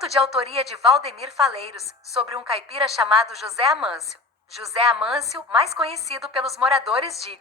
conto de autoria de Valdemir Faleiros, sobre um caipira chamado José Amâncio. José Amâncio, mais conhecido pelos moradores de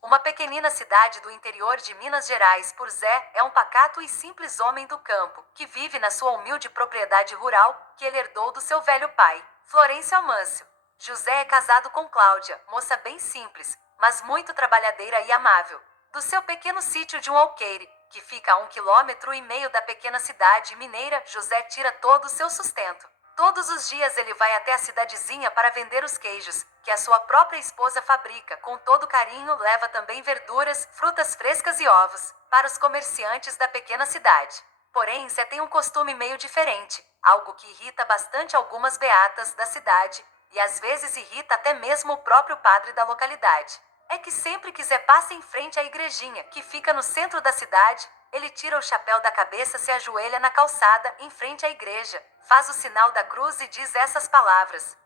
uma pequenina cidade do interior de Minas Gerais por Zé, é um pacato e simples homem do campo, que vive na sua humilde propriedade rural, que ele herdou do seu velho pai, Florencio Amâncio. José é casado com Cláudia, moça bem simples, mas muito trabalhadeira e amável. Do seu pequeno sítio de um alqueire, que fica a 1,5 km da pequena cidade mineira, José tira todo o seu sustento. Todos os dias ele vai até a cidadezinha para vender os queijos, que a sua própria esposa fabrica. Com todo carinho, leva também verduras, frutas frescas e ovos, para os comerciantes da pequena cidade. Porém, Zé tem um costume meio diferente, algo que irrita bastante algumas beatas da cidade, e às vezes irrita até mesmo o próprio padre da localidade. É que sempre que Zé passa em frente à igrejinha, que fica no centro da cidade, ele tira o chapéu da cabeça, se ajoelha na calçada, em frente à igreja, faz o sinal da cruz e diz essas palavras: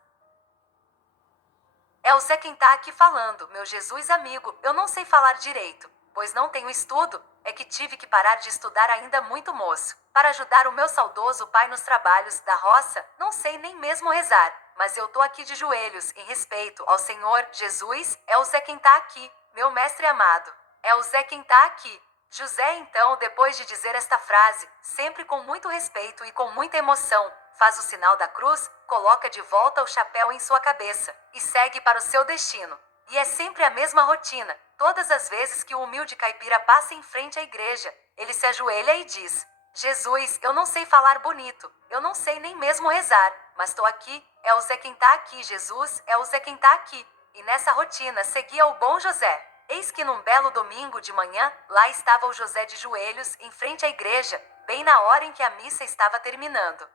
"É o Zé quem tá aqui falando, meu Jesus amigo, eu não sei falar direito, pois não tenho estudo, é que tive que parar de estudar ainda muito moço, para ajudar o meu saudoso pai nos trabalhos da roça, não sei nem mesmo rezar, mas eu tô aqui de joelhos, em respeito ao Senhor Jesus, é o Zé quem tá aqui, meu mestre amado, é o Zé quem tá aqui." José então, depois de dizer esta frase, sempre com muito respeito e com muita emoção, faz o sinal da cruz, coloca de volta o chapéu em sua cabeça, e segue para o seu destino. E é sempre a mesma rotina, todas as vezes que o humilde caipira passa em frente à igreja, ele se ajoelha e diz: "Jesus, eu não sei falar bonito, eu não sei nem mesmo rezar, mas tô aqui, é o Zé quem tá aqui, Jesus, é o Zé quem tá aqui." E nessa rotina seguia o bom José. Eis que num belo domingo de manhã, lá estava o José de joelhos, em frente à igreja, bem na hora em que a missa estava terminando.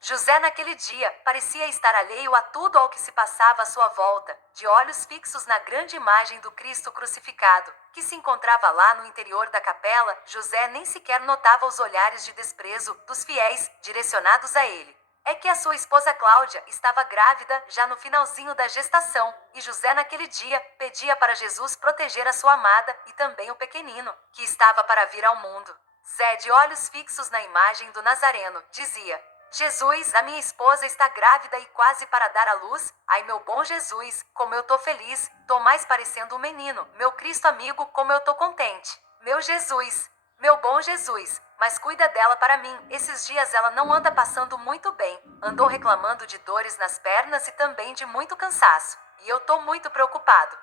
José naquele dia, parecia estar alheio a tudo ao que se passava à sua volta, de olhos fixos na grande imagem do Cristo crucificado, que se encontrava lá no interior da capela. José nem sequer notava os olhares de desprezo dos fiéis, direcionados a ele. É que a sua esposa Cláudia estava grávida, já no finalzinho da gestação, e José naquele dia, pedia para Jesus proteger a sua amada, e também o pequenino, que estava para vir ao mundo. Zé, de olhos fixos na imagem do Nazareno, dizia: "Jesus, a minha esposa está grávida e quase para dar à luz. Ai, meu bom Jesus, como eu tô feliz, tô mais parecendo um menino. Meu Cristo amigo, como eu tô contente. Meu Jesus, meu bom Jesus, mas cuida dela para mim. Esses dias ela não anda passando muito bem. Andou reclamando de dores nas pernas e também de muito cansaço. E eu tô muito preocupado.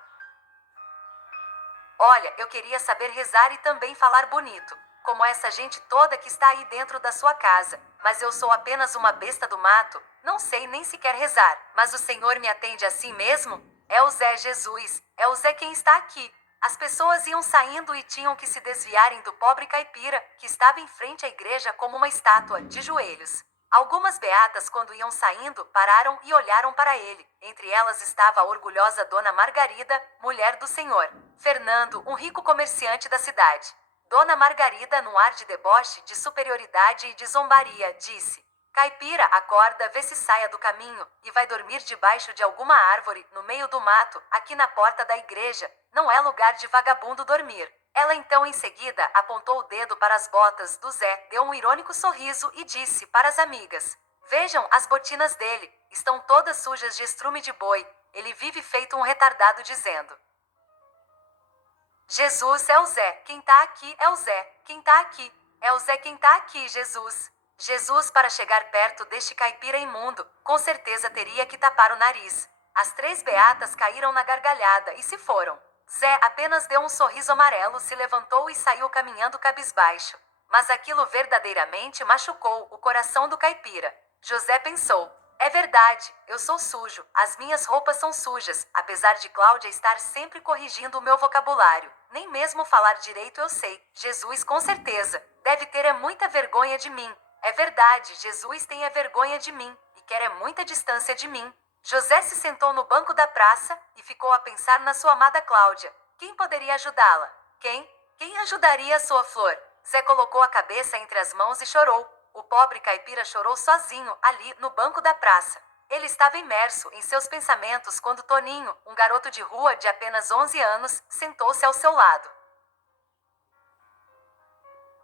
Olha, eu queria saber rezar e também falar bonito, como essa gente toda que está aí dentro da sua casa, mas eu sou apenas uma besta do mato, não sei nem sequer rezar, mas o Senhor me atende assim mesmo? É o Zé Jesus, é o Zé quem está aqui." As pessoas iam saindo e tinham que se desviarem do pobre caipira, que estava em frente à igreja como uma estátua, de joelhos. Algumas beatas, quando iam saindo, pararam e olharam para ele. Entre elas estava a orgulhosa Dona Margarida, mulher do senhor Fernando, um rico comerciante da cidade. Dona Margarida, num ar de deboche, de superioridade e de zombaria, disse: "Caipira, acorda, vê se saia do caminho, e vai dormir debaixo de alguma árvore, no meio do mato, aqui na porta da igreja. Não é lugar de vagabundo dormir." Ela então em seguida apontou o dedo para as botas do Zé, deu um irônico sorriso e disse para as amigas: "Vejam, as botinas dele, estão todas sujas de estrume de boi." Ele vive feito um retardado dizendo: "Jesus, é o Zé, quem tá aqui é o Zé, quem tá aqui, é o Zé quem tá aqui, Jesus." Jesus, para chegar perto deste caipira imundo, com certeza teria que tapar o nariz. As três beatas caíram na gargalhada e se foram. Zé apenas deu um sorriso amarelo, se levantou e saiu caminhando cabisbaixo. Mas aquilo verdadeiramente machucou o coração do caipira. José pensou: "É verdade, eu sou sujo, as minhas roupas são sujas, apesar de Cláudia estar sempre corrigindo o meu vocabulário. Nem mesmo falar direito eu sei. Jesus com certeza deve ter muita vergonha de mim. É verdade, Jesus tem vergonha de mim, e quer muita distância de mim." José se sentou no banco da praça, e ficou a pensar na sua amada Cláudia. Quem poderia ajudá-la? Quem? Quem ajudaria a sua flor? Zé colocou a cabeça entre as mãos e chorou. O pobre caipira chorou sozinho, ali, no banco da praça. Ele estava imerso em seus pensamentos quando Toninho, um garoto de rua de apenas 11 anos, sentou-se ao seu lado.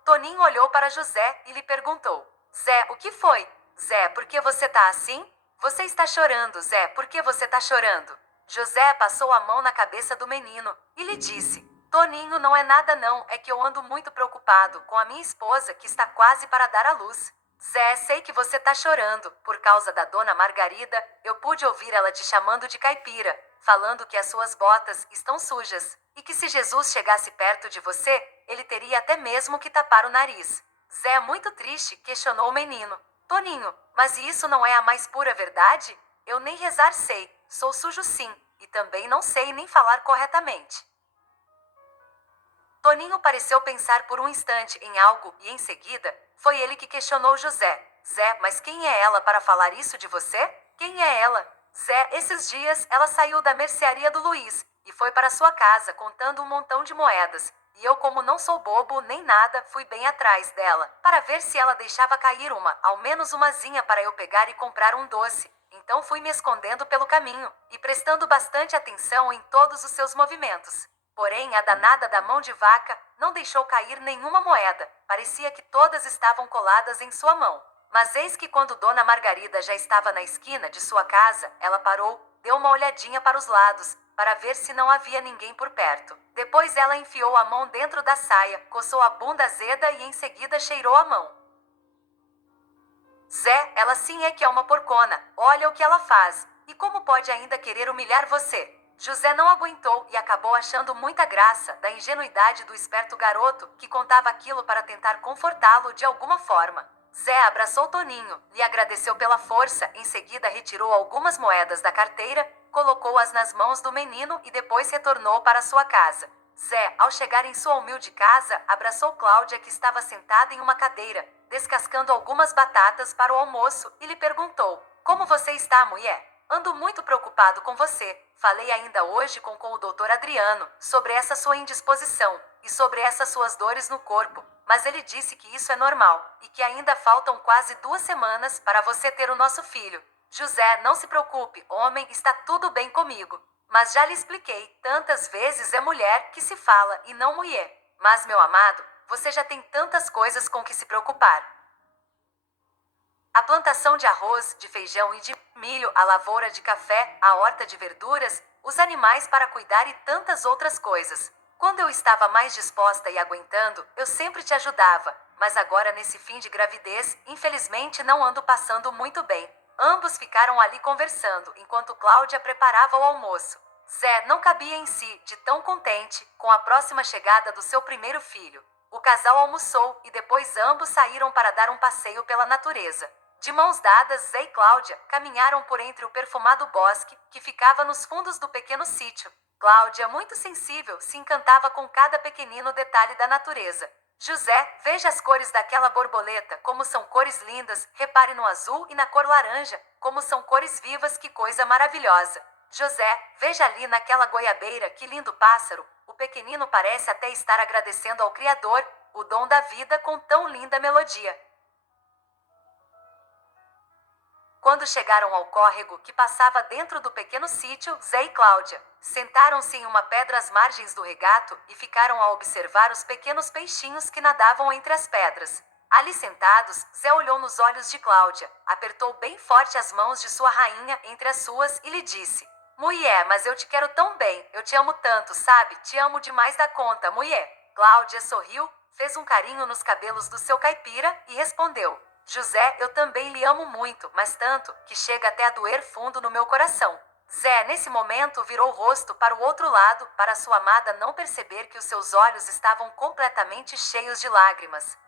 Toninho Toninho olhou para José e lhe perguntou: Zé, o que foi? Zé, por que você tá assim? Você está chorando, Zé, por que você tá chorando? José passou a mão na cabeça do menino e lhe disse: Toninho, não é nada não, é que eu ando muito preocupado com a minha esposa que está quase para dar à luz. Zé, sei que você tá chorando, por causa da dona Margarida, eu pude ouvir ela te chamando de caipira, falando que as suas botas estão sujas, e que se Jesus chegasse perto de você, ele teria até mesmo que tapar o nariz. Zé, muito triste, questionou o menino. Toninho, mas isso não é a mais pura verdade? Eu nem rezar sei, sou sujo sim, e também não sei nem falar corretamente. Toninho pareceu pensar por um instante em algo e em seguida, foi ele que questionou José. Zé, mas quem é ela para falar isso de você? Quem é ela? Zé, esses dias ela saiu da mercearia do Luiz e foi para sua casa contando um montão de moedas. E eu, como não sou bobo nem nada, fui bem atrás dela, para ver se ela deixava cair ao menos umazinha para eu pegar e comprar um doce. Então fui me escondendo pelo caminho, e prestando bastante atenção em todos os seus movimentos. Porém, a danada da mão de vaca não deixou cair nenhuma moeda, parecia que todas estavam coladas em sua mão. Mas eis que quando Dona Margarida já estava na esquina de sua casa, ela parou, deu uma olhadinha para os lados, para ver se não havia ninguém por perto. Depois ela enfiou a mão dentro da saia, coçou a bunda azeda e em seguida cheirou a mão. Zé, ela sim é que é uma porcona, olha o que ela faz. E como pode ainda querer humilhar você? José não aguentou e acabou achando muita graça da ingenuidade do esperto garoto que contava aquilo para tentar confortá-lo de alguma forma. Zé abraçou Toninho, lhe agradeceu pela força, em seguida retirou algumas moedas da carteira, colocou-as nas mãos do menino e depois retornou para sua casa. Zé, ao chegar em sua humilde casa, abraçou Cláudia que estava sentada em uma cadeira, descascando algumas batatas para o almoço, e lhe perguntou: Como você está, mulher? Ando muito preocupado com você. Falei ainda hoje com o doutor Adriano sobre essa sua indisposição e sobre essas suas dores no corpo, mas ele disse que isso é normal e que ainda faltam quase 2 semanas para você ter o nosso filho. José, não se preocupe, homem, está tudo bem comigo. Mas já lhe expliquei, tantas vezes é mulher que se fala e não mulher. Mas, meu amado, você já tem tantas coisas com que se preocupar. A plantação de arroz, de feijão e de milho, a lavoura de café, a horta de verduras, os animais para cuidar e tantas outras coisas. Quando eu estava mais disposta e aguentando, eu sempre te ajudava, mas agora nesse fim de gravidez, infelizmente não ando passando muito bem. Ambos ficaram ali conversando, enquanto Cláudia preparava o almoço. Zé não cabia em si, de tão contente, com a próxima chegada do seu primeiro filho. O casal almoçou e depois ambos saíram para dar um passeio pela natureza. De mãos dadas, Zé e Cláudia caminharam por entre o perfumado bosque que ficava nos fundos do pequeno sítio. Cláudia, muito sensível, se encantava com cada pequenino detalhe da natureza. José, veja as cores daquela borboleta, como são cores lindas, repare no azul e na cor laranja, como são cores vivas, que coisa maravilhosa. José, veja ali naquela goiabeira, que lindo pássaro, o pequenino parece até estar agradecendo ao Criador, o dom da vida com tão linda melodia. Quando chegaram ao córrego que passava dentro do pequeno sítio, Zé e Cláudia sentaram-se em uma pedra às margens do regato e ficaram a observar os pequenos peixinhos que nadavam entre as pedras. Ali sentados, Zé olhou nos olhos de Cláudia, apertou bem forte as mãos de sua rainha entre as suas e lhe disse: Mulher, mas eu te quero tão bem, eu te amo tanto, sabe? Te amo demais da conta, mulher. Cláudia sorriu, fez um carinho nos cabelos do seu caipira e respondeu: José, eu também lhe amo muito, mas tanto, que chega até a doer fundo no meu coração. Zé, nesse momento, virou o rosto para o outro lado, para sua amada não perceber que os seus olhos estavam completamente cheios de lágrimas.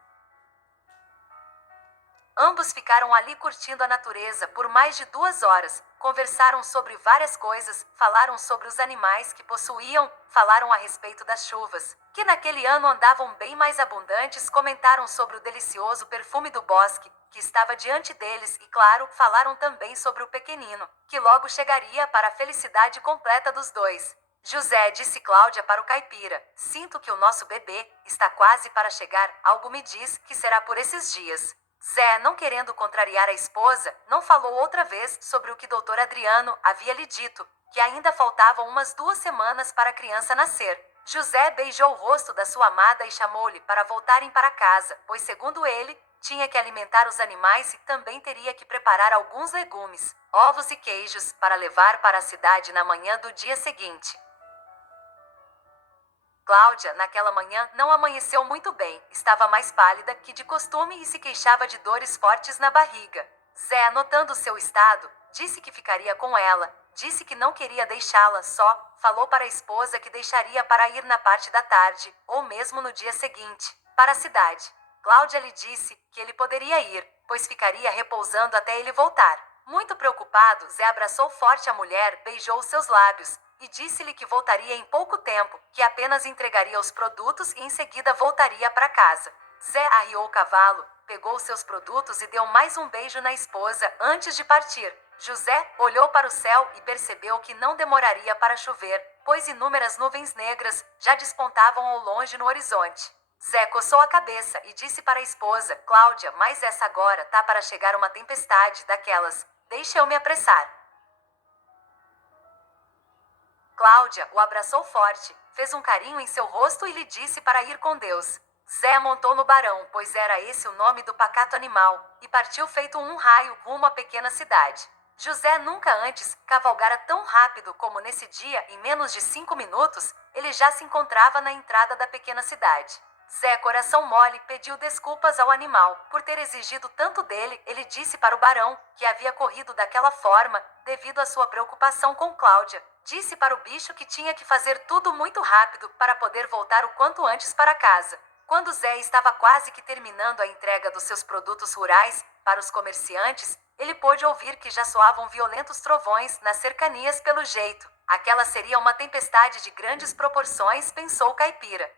Ambos ficaram ali curtindo a natureza por mais de 2 horas, conversaram sobre várias coisas, falaram sobre os animais que possuíam, falaram a respeito das chuvas, que naquele ano andavam bem mais abundantes, comentaram sobre o delicioso perfume do bosque, que estava diante deles e, claro, falaram também sobre o pequenino, que logo chegaria para a felicidade completa dos dois. José, disse Cláudia para o caipira, sinto que o nosso bebê está quase para chegar, algo me diz que será por esses dias. Zé, não querendo contrariar a esposa, não falou outra vez sobre o que doutor Adriano havia lhe dito, que ainda faltavam umas 2 semanas para a criança nascer. José beijou o rosto da sua amada e chamou-lhe para voltarem para casa, pois, segundo ele, tinha que alimentar os animais e também teria que preparar alguns legumes, ovos e queijos para levar para a cidade na manhã do dia seguinte. Cláudia, naquela manhã, não amanheceu muito bem, estava mais pálida que de costume e se queixava de dores fortes na barriga. Zé, notando seu estado, disse que ficaria com ela, disse que não queria deixá-la só, falou para a esposa que deixaria para ir na parte da tarde, ou mesmo no dia seguinte, para a cidade. Cláudia lhe disse que ele poderia ir, pois ficaria repousando até ele voltar. Muito preocupado, Zé abraçou forte a mulher, beijou seus lábios e disse-lhe que voltaria em pouco tempo, que apenas entregaria os produtos e em seguida voltaria para casa. Zé arriou o cavalo, pegou seus produtos e deu mais um beijo na esposa antes de partir. José olhou para o céu e percebeu que não demoraria para chover, pois inúmeras nuvens negras já despontavam ao longe no horizonte. Zé coçou a cabeça e disse para a esposa: Cláudia, mas essa agora tá para chegar uma tempestade daquelas. Deixa eu me apressar. Cláudia o abraçou forte, fez um carinho em seu rosto e lhe disse para ir com Deus. Zé montou no barão, pois era esse o nome do pacato animal, e partiu feito um raio rumo à pequena cidade. José nunca antes cavalgara tão rápido como nesse dia. Em menos de 5 minutos, ele já se encontrava na entrada da pequena cidade. Zé, coração mole, pediu desculpas ao animal por ter exigido tanto dele. Ele disse para o barão que havia corrido daquela forma devido à sua preocupação com Cláudia. Disse para o bicho que tinha que fazer tudo muito rápido para poder voltar o quanto antes para casa. Quando Zé estava quase que terminando a entrega dos seus produtos rurais para os comerciantes, ele pôde ouvir que já soavam violentos trovões nas cercanias. Pelo jeito, aquela seria uma tempestade de grandes proporções, pensou Caipira.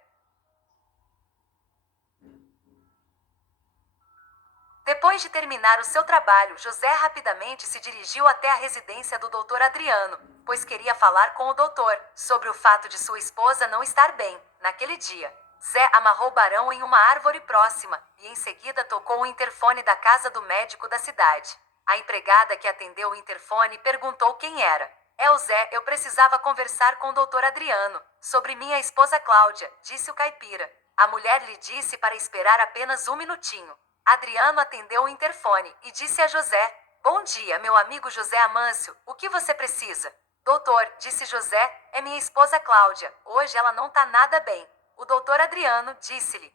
Depois de terminar o seu trabalho, José rapidamente se dirigiu até a residência do Dr. Adriano, pois queria falar com o doutor sobre o fato de sua esposa não estar bem naquele dia. Zé amarrou o barão em uma árvore próxima e em seguida tocou o interfone da casa do médico da cidade. A empregada que atendeu o interfone perguntou quem era. É o Zé, eu precisava conversar com o Dr. Adriano sobre minha esposa Cláudia, disse o caipira. A mulher lhe disse para esperar apenas um minutinho. Adriano atendeu o interfone e disse a José: Bom dia, meu amigo José Amâncio, o que você precisa? Doutor, disse José, é minha esposa Cláudia, hoje ela não tá nada bem. O doutor Adriano disse-lhe: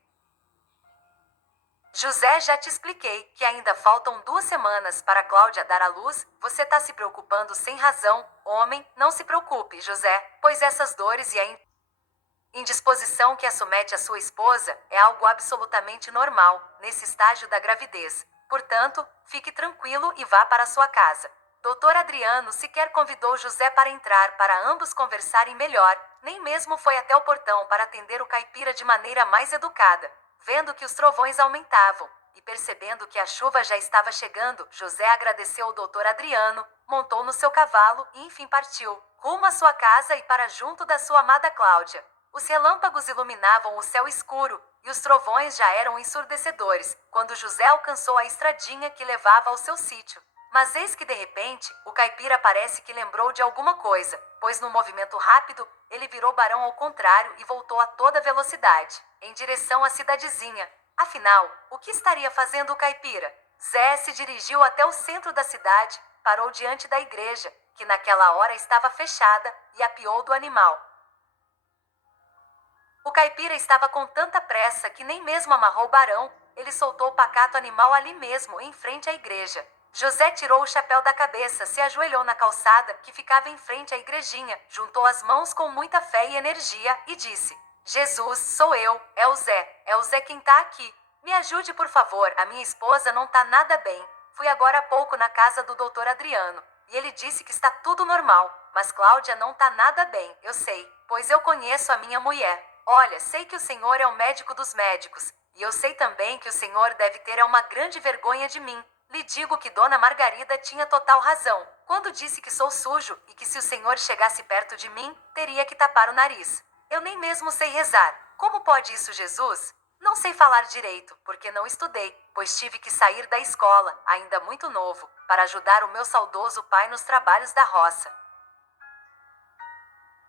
José, já te expliquei que ainda faltam 2 semanas para Cláudia dar à luz, você tá se preocupando sem razão. Homem, não se preocupe, José, pois essas dores e a indisposição que submete a sua esposa é algo absolutamente normal nesse estágio da gravidez. Portanto, fique tranquilo e vá para sua casa. Dr. Adriano sequer convidou José para entrar para ambos conversarem melhor, nem mesmo foi até o portão para atender o caipira de maneira mais educada. Vendo que os trovões aumentavam e percebendo que a chuva já estava chegando, José agradeceu ao Dr. Adriano, montou no seu cavalo e enfim partiu, rumo à sua casa e para junto da sua amada Cláudia. Os relâmpagos iluminavam o céu escuro, e os trovões já eram ensurdecedores, quando José alcançou a estradinha que levava ao seu sítio. Mas eis que de repente, o caipira parece que lembrou de alguma coisa, pois num movimento rápido, ele virou o barão ao contrário e voltou a toda velocidade, em direção à cidadezinha. Afinal, o que estaria fazendo o caipira? Zé se dirigiu até o centro da cidade, parou diante da igreja, que naquela hora estava fechada, e apeou do animal. O caipira estava com tanta pressa que nem mesmo amarrou o barão, ele soltou o pacato animal ali mesmo, em frente à igreja. José tirou o chapéu da cabeça, se ajoelhou na calçada, que ficava em frente à igrejinha, juntou as mãos com muita fé e energia, e disse: Jesus, sou eu, é o Zé quem tá aqui. Me ajude por favor, a minha esposa não tá nada bem. Fui agora há pouco na casa do Dr. Adriano, e ele disse que está tudo normal, mas Cláudia não tá nada bem, eu sei, pois eu conheço a minha mulher. Olha, sei que o senhor é o médico dos médicos, e eu sei também que o senhor deve ter uma grande vergonha de mim. Lhe digo que Dona Margarida tinha total razão, quando disse que sou sujo, e que se o senhor chegasse perto de mim, teria que tapar o nariz. Eu nem mesmo sei rezar. Como pode isso, Jesus? Não sei falar direito, porque não estudei, pois tive que sair da escola, ainda muito novo, para ajudar o meu saudoso pai nos trabalhos da roça.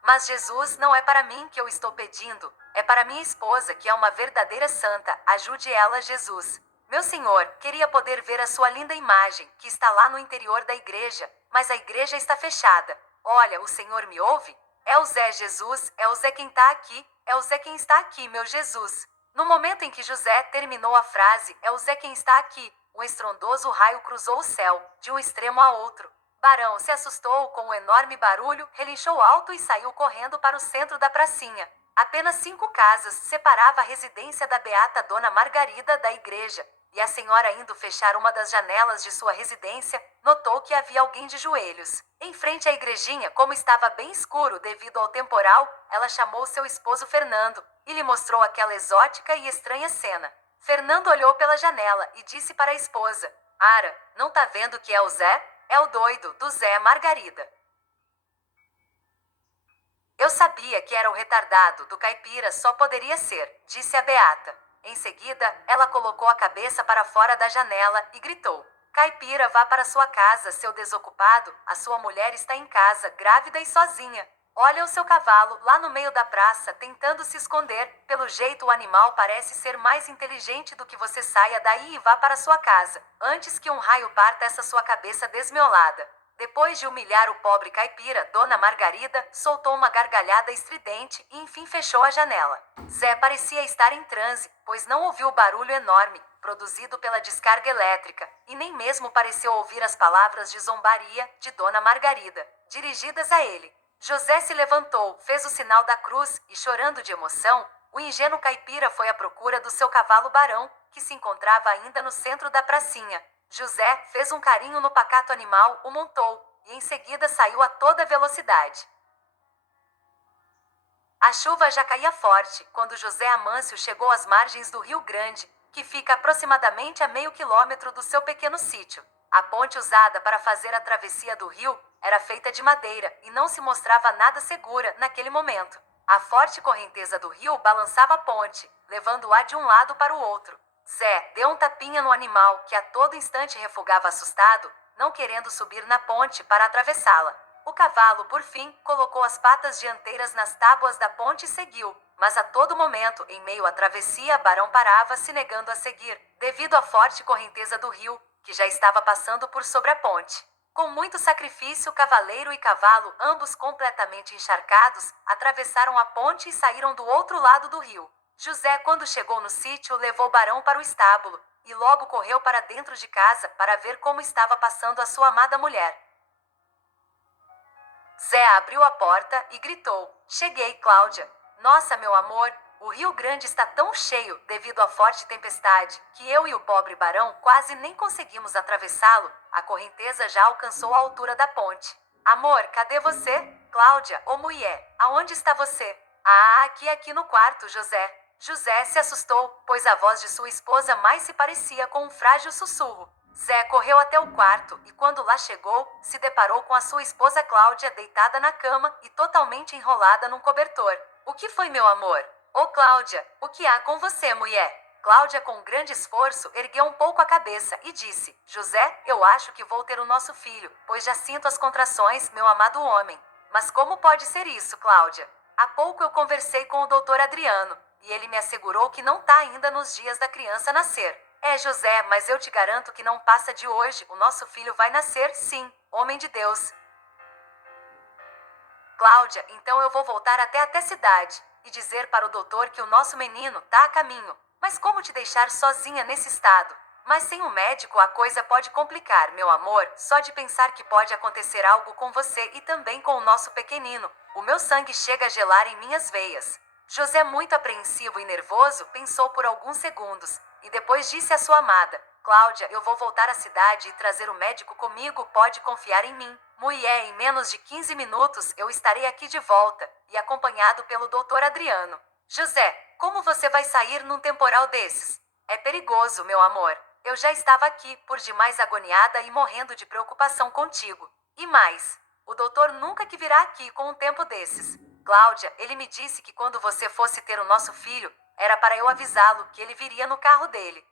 Mas Jesus, não é para mim que eu estou pedindo, é para minha esposa, que é uma verdadeira santa, ajude ela, Jesus. Meu senhor, queria poder ver a sua linda imagem, que está lá no interior da igreja, mas a igreja está fechada. Olha, o senhor me ouve? É o Zé, Jesus, é o Zé quem está aqui, é o Zé quem está aqui, meu Jesus. No momento em que José terminou a frase, é o Zé quem está aqui, um estrondoso raio cruzou o céu, de um extremo a outro. Barão se assustou com o enorme barulho, relinchou alto e saiu correndo para o centro da pracinha. Apenas 5 casas separava a residência da beata Dona Margarida da igreja, e a senhora, indo fechar uma das janelas de sua residência, notou que havia alguém de joelhos. Em frente à igrejinha, como estava bem escuro devido ao temporal, ela chamou seu esposo Fernando e lhe mostrou aquela exótica e estranha cena. Fernando olhou pela janela e disse para a esposa: Ara, não tá vendo que é o Zé? É o doido, do Zé Margarida. Eu sabia que era o retardado do caipira, só poderia ser, disse a beata. Em seguida, ela colocou a cabeça para fora da janela e gritou: Caipira, vá para sua casa, seu desocupado, a sua mulher está em casa, grávida e sozinha. Olha o seu cavalo, lá no meio da praça, tentando se esconder. Pelo jeito o animal parece ser mais inteligente do que você. Saia daí e vá para sua casa, antes que um raio parta essa sua cabeça desmiolada. Depois de humilhar o pobre caipira, Dona Margarida soltou uma gargalhada estridente e enfim fechou a janela. Zé parecia estar em transe, pois não ouviu o barulho enorme, produzido pela descarga elétrica, e nem mesmo pareceu ouvir as palavras de zombaria de Dona Margarida, dirigidas a ele. José se levantou, fez o sinal da cruz e, chorando de emoção, o ingênuo caipira foi à procura do seu cavalo Barão, que se encontrava ainda no centro da pracinha. José fez um carinho no pacato animal, o montou, e em seguida saiu a toda velocidade. A chuva já caía forte, quando José Amâncio chegou às margens do Rio Grande, que fica aproximadamente a meio quilômetro do seu pequeno sítio. A ponte usada para fazer a travessia do rio era feita de madeira e não se mostrava nada segura naquele momento. A forte correnteza do rio balançava a ponte, levando-a de um lado para o outro. Zé deu um tapinha no animal, que a todo instante refugava assustado, não querendo subir na ponte para atravessá-la. O cavalo, por fim, colocou as patas dianteiras nas tábuas da ponte e seguiu. Mas a todo momento, em meio à travessia, Barão parava, se negando a seguir, devido à forte correnteza do rio, que já estava passando por sobre a ponte. Com muito sacrifício, cavaleiro e cavalo, ambos completamente encharcados, atravessaram a ponte e saíram do outro lado do rio. José, quando chegou no sítio, levou Barão para o estábulo, e logo correu para dentro de casa para ver como estava passando a sua amada mulher. Zé abriu a porta e gritou: Cheguei, Cláudia. Nossa, meu amor, o Rio Grande está tão cheio, devido à forte tempestade, que eu e o pobre Barão quase nem conseguimos atravessá-lo. A correnteza já alcançou a altura da ponte. Amor, cadê você? Cláudia, ô mulher, aonde está você? Ah, aqui no quarto, José. José se assustou, pois a voz de sua esposa mais se parecia com um frágil sussurro. Zé correu até o quarto e, quando lá chegou, se deparou com a sua esposa Cláudia deitada na cama e totalmente enrolada num cobertor. O que foi, meu amor? Ô Cláudia, o que há com você, mulher? Cláudia, com grande esforço, ergueu um pouco a cabeça e disse: José, eu acho que vou ter o nosso filho, pois já sinto as contrações, meu amado homem. Mas como pode ser isso, Cláudia? Há pouco eu conversei com o doutor Adriano, e ele me assegurou que não está ainda nos dias da criança nascer. É, José, mas eu te garanto que não passa de hoje, o nosso filho vai nascer, sim, homem de Deus. Cláudia, então eu vou voltar até a cidade e dizer para o doutor que o nosso menino está a caminho. Mas como te deixar sozinha nesse estado? Mas sem o médico a coisa pode complicar, meu amor, só de pensar que pode acontecer algo com você e também com o nosso pequenino. O meu sangue chega a gelar em minhas veias. José, muito apreensivo e nervoso, pensou por alguns segundos, e depois disse à sua amada: Cláudia, eu vou voltar à cidade e trazer o médico comigo, pode confiar em mim. Mulher, em menos de 15 minutos eu estarei aqui de volta, e acompanhado pelo doutor Adriano. José, como você vai sair num temporal desses? É perigoso, meu amor. Eu já estava aqui, por demais agoniada e morrendo de preocupação contigo. E mais, o doutor nunca que virá aqui com um tempo desses. Cláudia, ele me disse que quando você fosse ter o nosso filho, era para eu avisá-lo que ele viria no carro dele.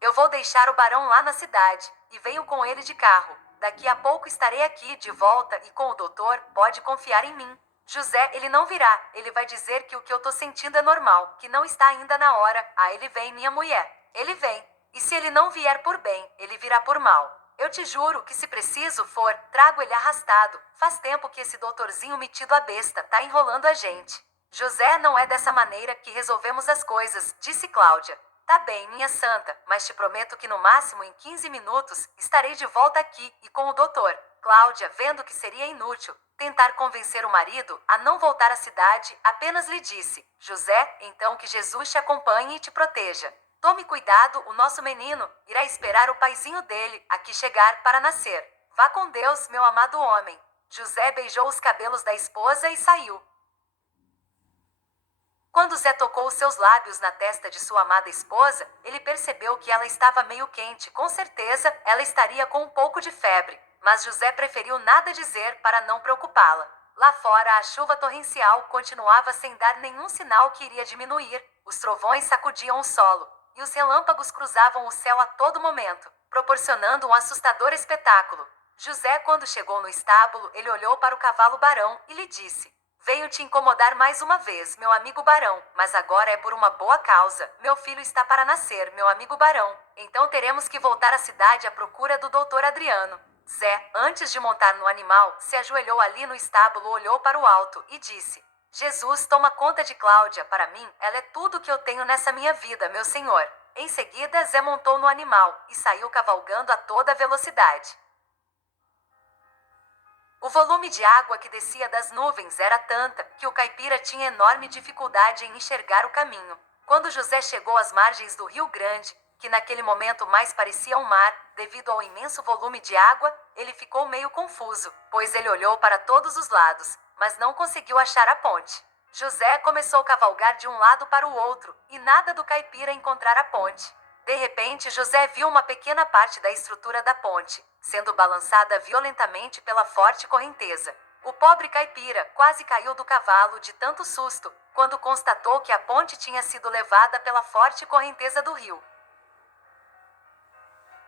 Eu vou deixar o Barão lá na cidade, e venho com ele de carro. Daqui a pouco estarei aqui de volta e com o doutor, pode confiar em mim. José, ele não virá. Ele vai dizer que o que eu tô sentindo é normal, que não está ainda na hora. Ah, ele vem, minha mulher. Ele vem. E se ele não vier por bem, ele virá por mal. Eu te juro que se preciso for, trago ele arrastado. Faz tempo que esse doutorzinho metido a besta tá enrolando a gente. José, não é dessa maneira que resolvemos as coisas, disse Cláudia. Tá bem, minha santa, mas te prometo que no máximo em 15 minutos estarei de volta aqui e com o doutor. Cláudia, vendo que seria inútil tentar convencer o marido a não voltar à cidade, apenas lhe disse: José, então que Jesus te acompanhe e te proteja. Tome cuidado, o nosso menino irá esperar o paizinho dele aqui chegar para nascer. Vá com Deus, meu amado homem. José beijou os cabelos da esposa e saiu. Quando Zé tocou seus lábios na testa de sua amada esposa, ele percebeu que ela estava meio quente. Com certeza, ela estaria com um pouco de febre, mas José preferiu nada dizer para não preocupá-la. Lá fora, a chuva torrencial continuava sem dar nenhum sinal que iria diminuir. Os trovões sacudiam o solo, e os relâmpagos cruzavam o céu a todo momento, proporcionando um assustador espetáculo. José, quando chegou no estábulo, ele olhou para o cavalo Barão e lhe disse: Venho te incomodar mais uma vez, meu amigo Barão, mas agora é por uma boa causa. Meu filho está para nascer, meu amigo Barão. Então teremos que voltar à cidade à procura do doutor Adriano. Zé, antes de montar no animal, se ajoelhou ali no estábulo, olhou para o alto e disse: Jesus, toma conta de Cláudia, para mim, ela é tudo o que eu tenho nessa minha vida, meu senhor. Em seguida, Zé montou no animal e saiu cavalgando a toda velocidade. O volume de água que descia das nuvens era tanta que o caipira tinha enorme dificuldade em enxergar o caminho. Quando José chegou às margens do Rio Grande, que naquele momento mais parecia um mar, devido ao imenso volume de água, ele ficou meio confuso, pois ele olhou para todos os lados, mas não conseguiu achar a ponte. José começou a cavalgar de um lado para o outro, e nada do caipira encontrar a ponte. De repente, José viu uma pequena parte da estrutura da ponte, sendo balançada violentamente pela forte correnteza. O pobre caipira quase caiu do cavalo de tanto susto, quando constatou que a ponte tinha sido levada pela forte correnteza do rio.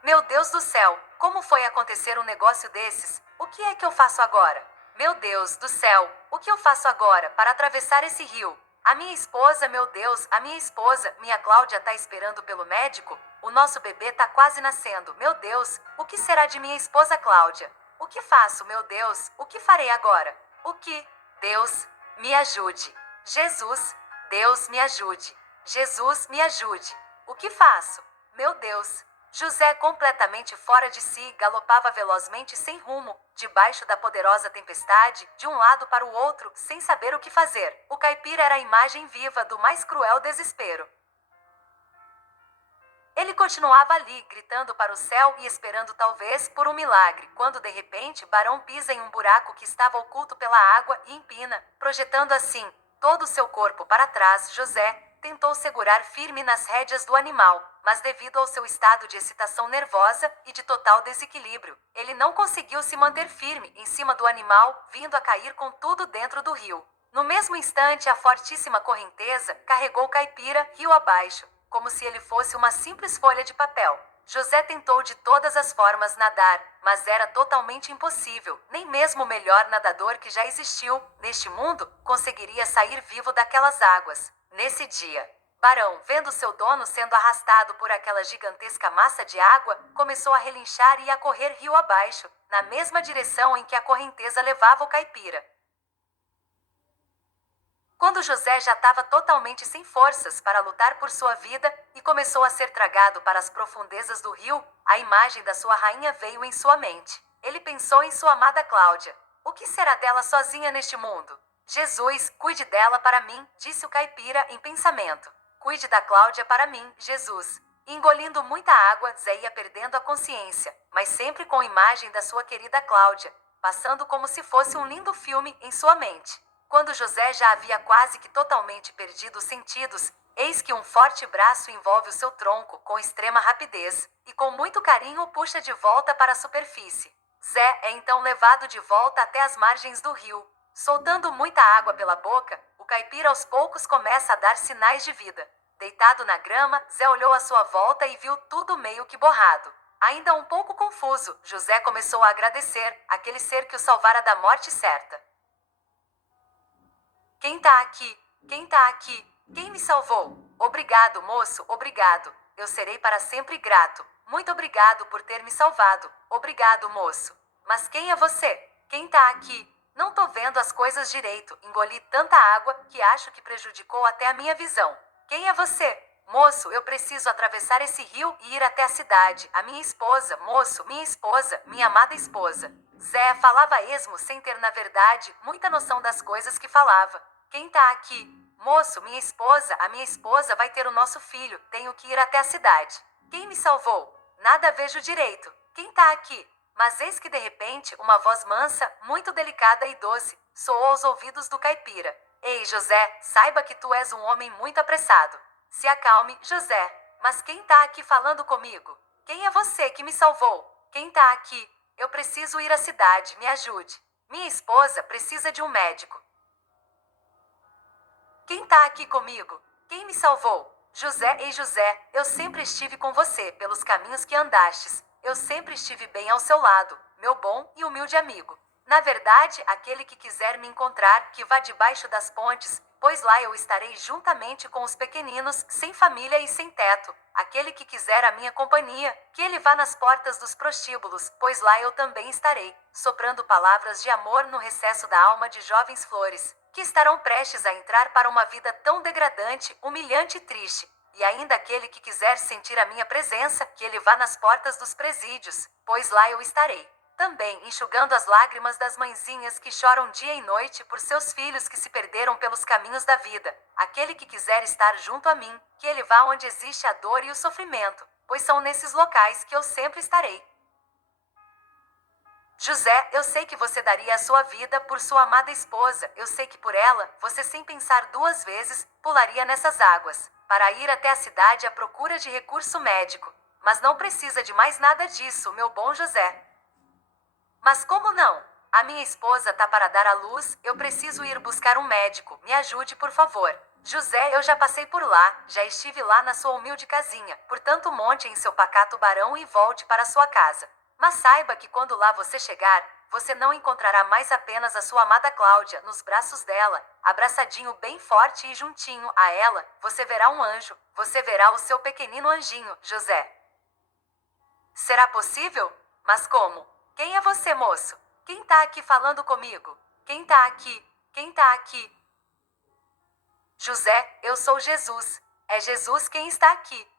Meu Deus do céu, como foi acontecer um negócio desses? O que é que eu faço agora? Meu Deus do céu, o que eu faço agora para atravessar esse rio? A minha esposa, meu Deus, a minha esposa, minha Cláudia tá esperando pelo médico? O nosso bebê tá quase nascendo, meu Deus, o que será de minha esposa Cláudia? O que faço, meu Deus, o que farei agora? O que? Deus, me ajude. Jesus, Deus me ajude. Jesus, me ajude. O que faço? Meu Deus. José, completamente fora de si, galopava velozmente sem rumo, debaixo da poderosa tempestade, de um lado para o outro, sem saber o que fazer. O caipira era a imagem viva do mais cruel desespero. Ele continuava ali, gritando para o céu e esperando talvez por um milagre, quando de repente Barão pisa em um buraco que estava oculto pela água e empina, projetando assim todo o seu corpo para trás. José tentou segurar firme nas rédeas do animal, mas devido ao seu estado de excitação nervosa e de total desequilíbrio, ele não conseguiu se manter firme em cima do animal, vindo a cair com tudo dentro do rio. No mesmo instante, a fortíssima correnteza carregou o caipira rio abaixo, como se ele fosse uma simples folha de papel. José tentou de todas as formas nadar, mas era totalmente impossível. Nem mesmo o melhor nadador que já existiu neste mundo conseguiria sair vivo daquelas águas. Nesse dia, Barão, vendo seu dono sendo arrastado por aquela gigantesca massa de água, começou a relinchar e a correr rio abaixo, na mesma direção em que a correnteza levava o caipira. Quando José já estava totalmente sem forças para lutar por sua vida e começou a ser tragado para as profundezas do rio, a imagem da sua rainha veio em sua mente. Ele pensou em sua amada Cláudia. O que será dela sozinha neste mundo? Jesus, cuide dela para mim, disse o caipira em pensamento. Cuide da Cláudia para mim, Jesus. Engolindo muita água, Zé ia perdendo a consciência, mas sempre com a imagem da sua querida Cláudia, passando como se fosse um lindo filme em sua mente. Quando José já havia quase que totalmente perdido os sentidos, eis que um forte braço envolve o seu tronco com extrema rapidez, e com muito carinho o puxa de volta para a superfície. Zé é então levado de volta até as margens do rio. Soltando muita água pela boca, o caipira aos poucos começa a dar sinais de vida. Deitado na grama, Zé olhou à sua volta e viu tudo meio que borrado. Ainda um pouco confuso, José começou a agradecer aquele ser que o salvara da morte certa. Quem tá aqui? Quem tá aqui? Quem me salvou? Obrigado, moço, obrigado. Eu serei para sempre grato. Muito obrigado por ter me salvado. Obrigado, moço. Mas quem é você? Quem tá aqui? Não tô vendo as coisas direito. Engoli tanta água que acho que prejudicou até a minha visão. Quem é você? Moço, eu preciso atravessar esse rio e ir até a cidade. A minha esposa, moço, minha esposa, minha amada esposa. Zé falava esmo sem ter, na verdade, muita noção das coisas que falava. Quem tá aqui? Moço, minha esposa, a minha esposa vai ter o nosso filho. Tenho que ir até a cidade. Quem me salvou? Nada vejo direito. Quem tá aqui? Mas eis que de repente uma voz mansa, muito delicada e doce, soou aos ouvidos do caipira. Ei, José, saiba que tu és um homem muito apressado. Se acalme, José. Mas quem tá aqui falando comigo? Quem é você que me salvou? Quem tá aqui? Eu preciso ir à cidade, me ajude. Minha esposa precisa de um médico. Quem tá aqui comigo? Quem me salvou? José, ei José, eu sempre estive com você pelos caminhos que andastes. Eu sempre estive bem ao seu lado, meu bom e humilde amigo. Na verdade, aquele que quiser me encontrar, que vá debaixo das pontes, pois lá eu estarei juntamente com os pequeninos, sem família e sem teto. Aquele que quiser a minha companhia, que ele vá nas portas dos prostíbulos, pois lá eu também estarei, soprando palavras de amor no recesso da alma de jovens flores, que estarão prestes a entrar para uma vida tão degradante, humilhante e triste. E ainda aquele que quiser sentir a minha presença, que ele vá nas portas dos presídios, pois lá eu estarei. Também enxugando as lágrimas das mãezinhas que choram dia e noite por seus filhos que se perderam pelos caminhos da vida. Aquele que quiser estar junto a mim, que ele vá onde existe a dor e o sofrimento, pois são nesses locais que eu sempre estarei. José, eu sei que você daria a sua vida por sua amada esposa. Eu sei que por ela, você sem pensar duas vezes, pularia nessas águas, para ir até a cidade à procura de recurso médico. Mas não precisa de mais nada disso, meu bom José. Mas como não? A minha esposa tá para dar à luz, eu preciso ir buscar um médico. Me ajude, por favor. José, eu já passei por lá, já estive lá na sua humilde casinha. Portanto, monte em seu pacato barão e volte para sua casa. Mas saiba que quando lá você chegar, você não encontrará mais apenas a sua amada Cláudia nos braços dela, abraçadinho bem forte e juntinho a ela, você verá um anjo, você verá o seu pequenino anjinho, José. Será possível? Mas como? Quem é você, moço? Quem tá aqui falando comigo? Quem tá aqui? Quem tá aqui? José, eu sou Jesus. É Jesus quem está aqui.